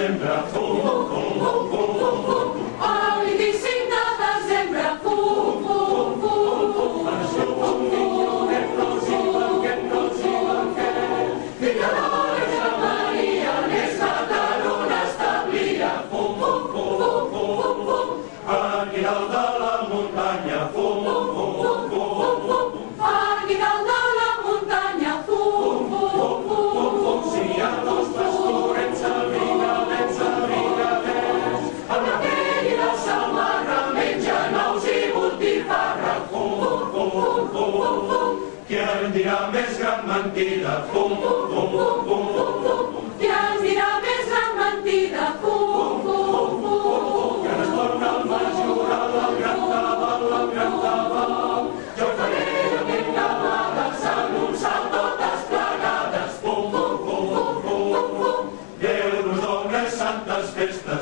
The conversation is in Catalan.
desembre, fum, fum, fum, fum, fum, fum. El 25 de desembre, fum, fum, fum, fum. Ens llum, vinyonet-nos i blanquet-nos i blanquet. Filla d'Àlex Maria, nesta de l'una establia. Fum, fum, fum, fum, fum. Aquí dalt de la muntanya, fum, fum, fum, fum, fum. Aquí dalt de la muntanya, fum, fum, fum, fum. Si hi ha dos pastorets, abrigadets, abrigadets. El braguer i la samarra mengen ous i botifarra. Fum, fum, fum, fum, fum. Qui en dirà més gran mentida? Fum, fum, fum, fum, fum. Qui ens dirà més gran mentida? Fum, fum, fum, fum. Que es torna el majoral, el gran tabal, el gran tabal. Jo faré d'aquest Nadales en un salt totes plegades. Fum, fum, fum, fum, fum, fum. Déu nos dóna santes festes.